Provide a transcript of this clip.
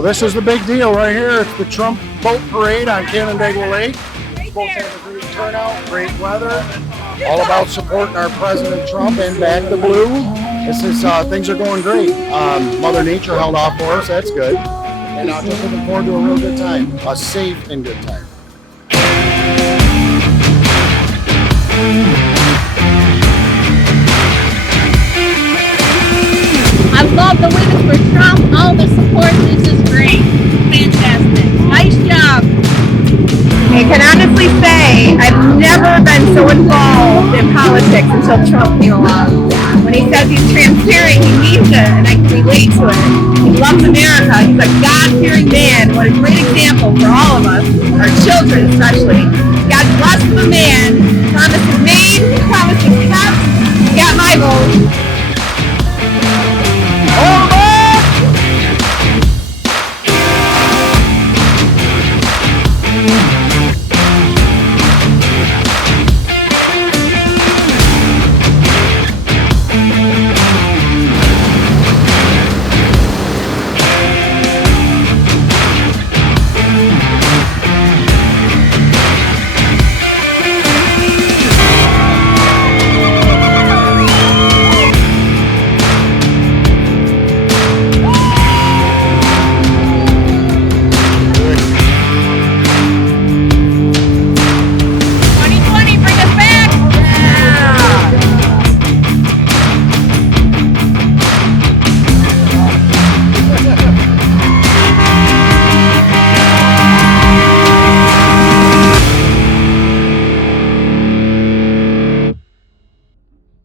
So this is the big deal right here. It's the Trump boat parade on Canandaigua Lake. It's supposed to have a great turnout, great weather. All about supporting our President Trump and back the blue. This is things are going great. Mother Nature held off for us. That's good. And just looking forward to a real good time, a safe and good time. I love the Women's for Trump, all the support. This is great. Fantastic. Nice job. I can honestly say I've never been so involved in politics until Trump came along. When he says he's transparent, he means it, and I can relate to it. He loves America. He's a God-fearing man. What a great example for all of us, our children especially. God bless the man. Promise is made, promise is kept. He got my vote.